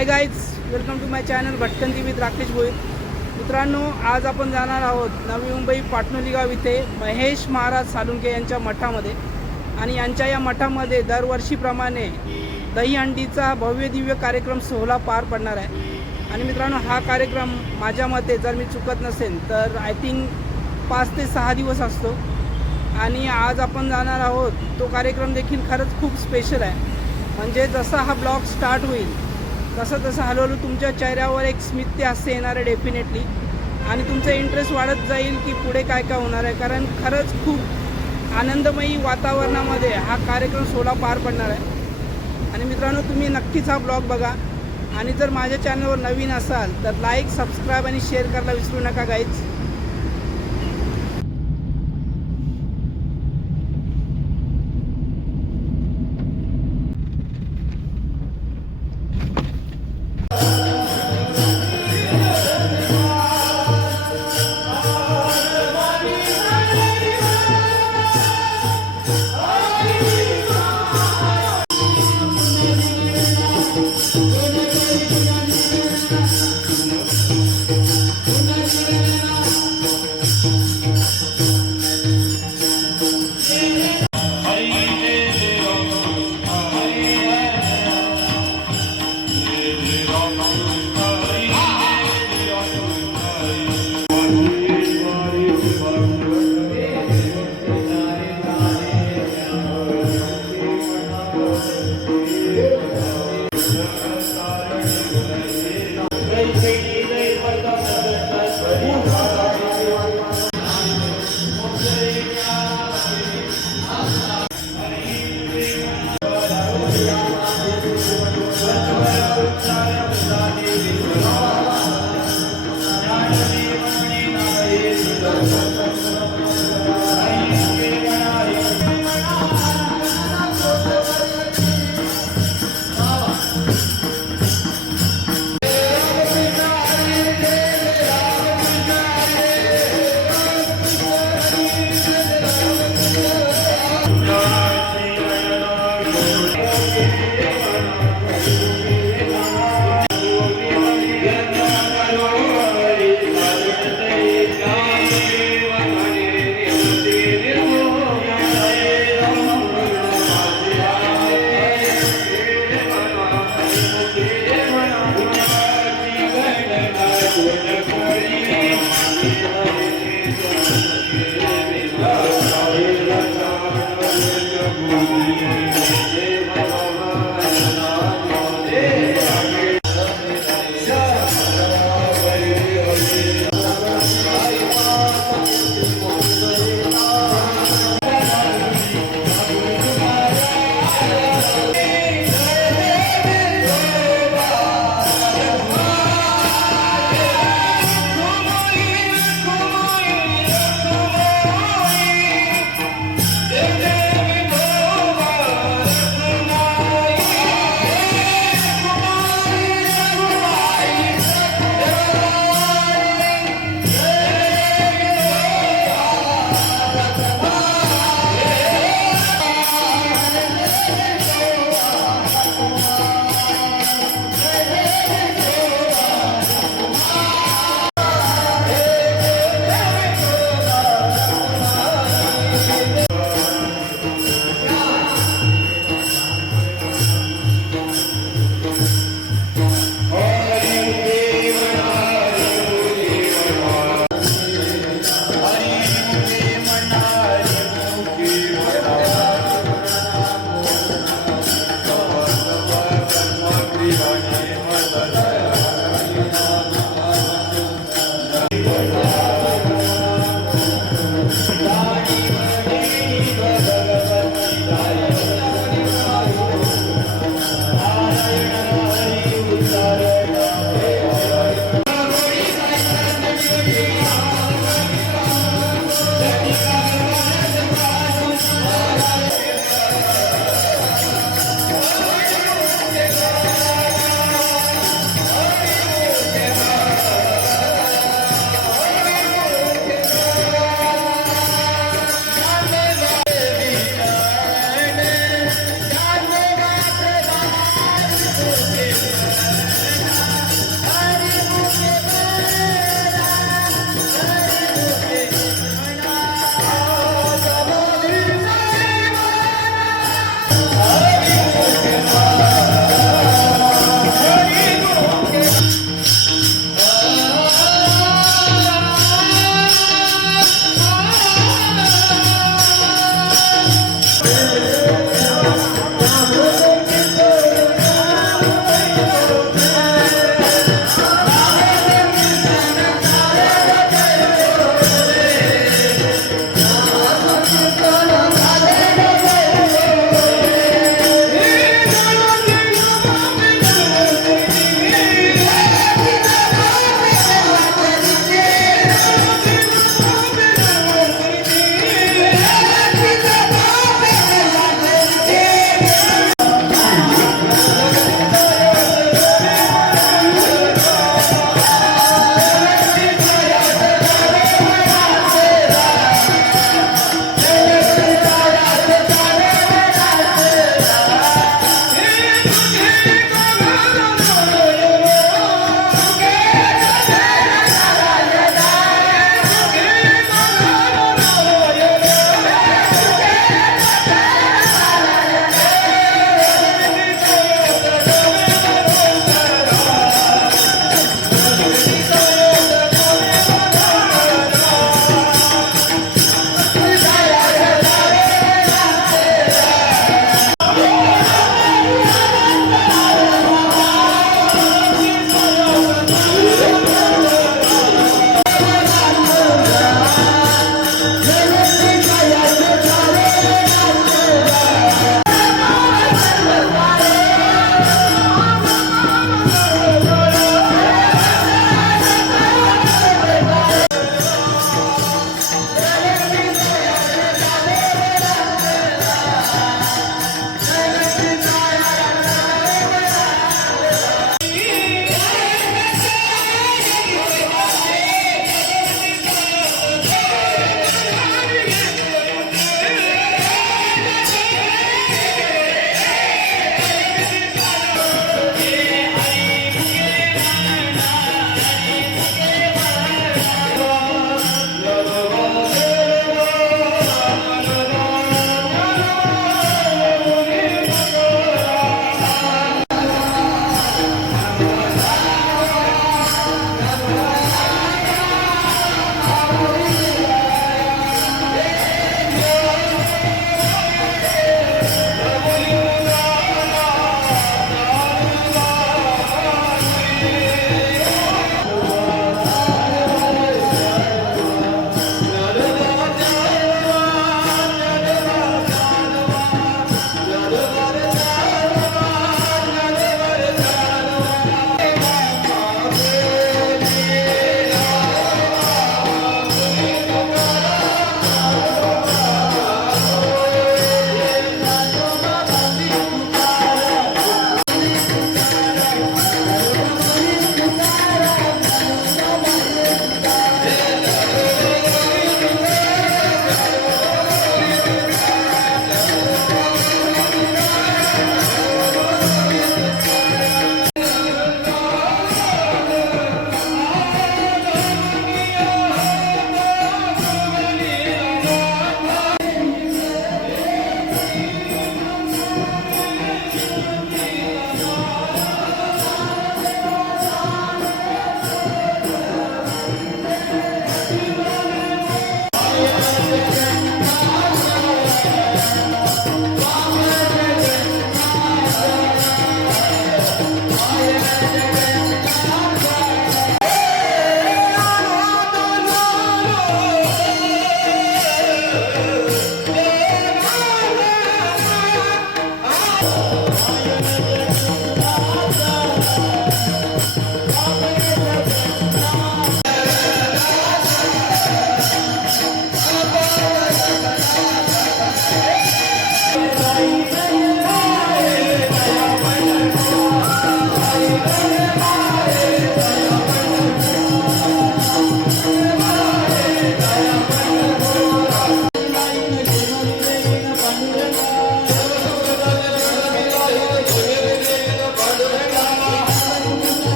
Hi guys welcome to my channel भटकंती with Rakesh Bhoir मित्रांनो आज आपण जाणार आहोत नवी मुंबई पाटणोली गाव इथे महेश महाराज सालुंके यांच्या मठामध्ये. आणि यांच्या या मठामध्ये दरवर्षीप्रमाणे दहीहंडीचा भव्य दिव्य कार्यक्रम सोहळा पार पडणार आहे. आणि मित्रांनो हा कार्यक्रम माझ्या मते जर मी चुकत नसेल तर आय थिंक पाच ते सहा दिवस असतो. आणि आज आपण जाणार आहोत तो कार्यक्रम देखील खरंच खूप स्पेशल आहे. म्हणजे जसा हा ब्लॉग स्टार्ट होईल तसं तसं हळूहळू तुमच्या चेहऱ्यावर एक स्मित्य हास्य येणार आहे डेफिनेटली आणि तुमचा इंटरेस्ट वाढत जाईल की पुढे काय काय होणार आहे. कारण खरंच खूप आनंदमयी वातावरणामध्ये हा कार्यक्रम सोहळा पार पडणार आहे. आणि मित्रांनो तुम्ही नक्कीच हा ब्लॉग बघा. आणि जर माझ्या चॅनलवर नवीन असाल तर लाईक सबस्क्राईब आणि शेअर करायला विसरू नका गाईच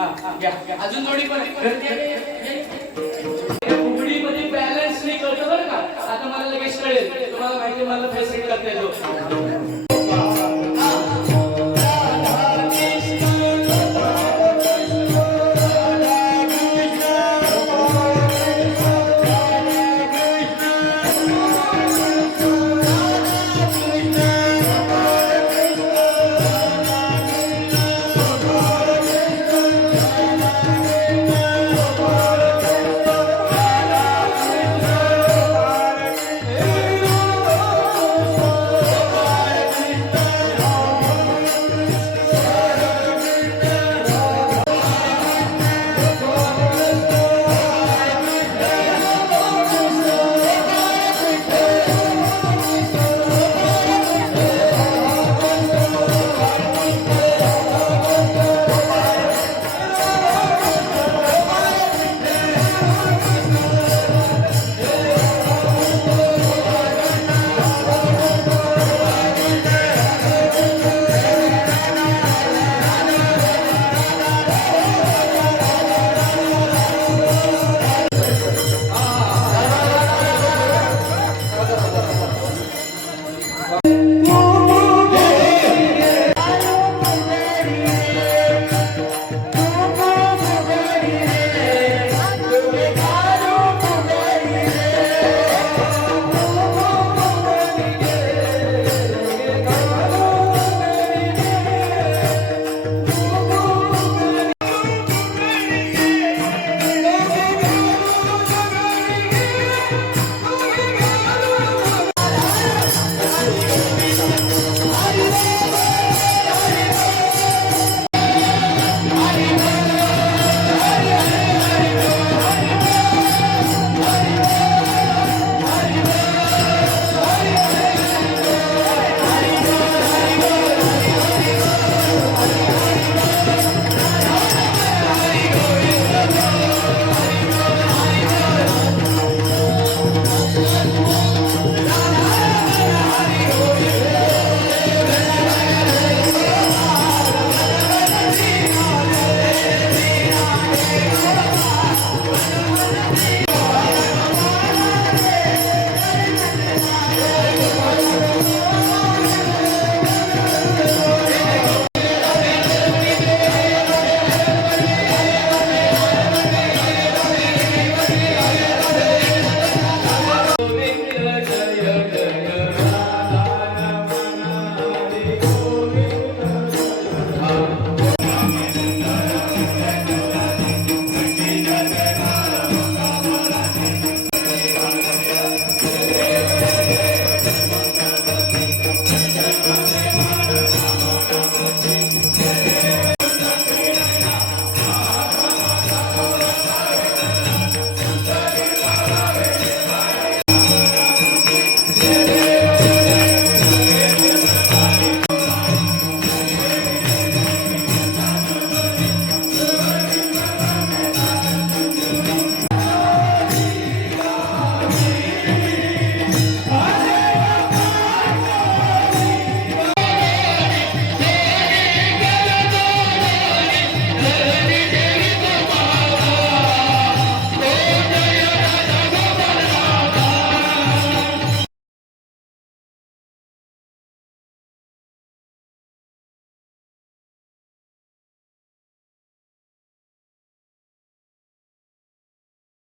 अजून थोडी मध्ये बॅलन्स नाही करतो बरं का? आता मला लगेच कळेल. तुम्हाला माहिती मला फेसिंग करता येतो.